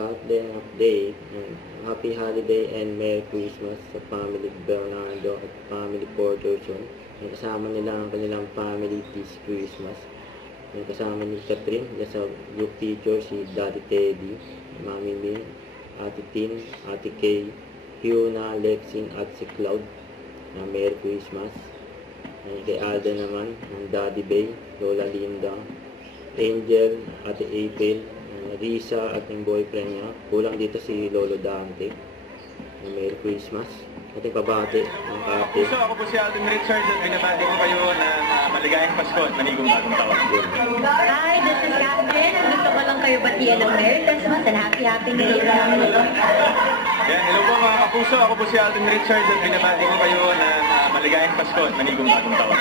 birthday update. Happy holiday and Merry Christmas sa family Bernardo at family Porterson. Kasama nila ang kanilang family this Christmas. Kasama ni Catherine, sa group teacher si Daddy Teddy, Mami Min, Ate Tin, Ate Kay, Fiona, Lexing at si Cloud. Merry Christmas. Kay Alda naman, ang Daddy Bay, Lola Linda, Angel, Ate April, Risa at yung boyfriend niya. Kulang dito si Lolo Dante. Merry Christmas. Ating pabati ng kapit. So ako po si Alden Richard at binabati ko kayo na maligayang Pasko at manigong bagong taon. Hi, this is Catherine. Gusto ko lang kayo batiyan ng Merry Christmas and Happy New Year. Yan, hello po mga kapuso. Ako po si Alden Richard at binabati ko kayo na maligayang Pasko at manigong bagong taon.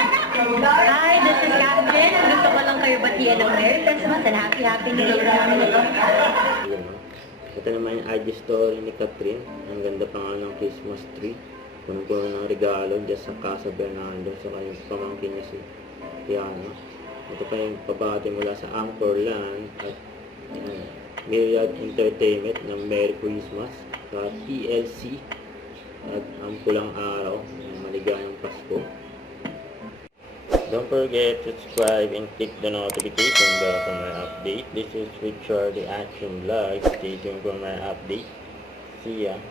Hi, this is Catherine. Gusto ko lang kayo batiyan ng Merry Christmas and Happy New Year. Ito naman yung IG story ni Catherine. Ang ganda pa nga ng Christmas tree. Punong-puno ng regalo dyan sa Casa Bernardo sa kanyang pamangkin niya si Tiana. Ito pa yung pabati mula sa Anchorland at Myriad Entertainment ng Merry Christmas at ELC at ang pulang araw ng maligayang Pasko. Don't forget to subscribe and click the notification bell for my update. This is Richard the Action Vlog. Stay tuned for my update. See ya.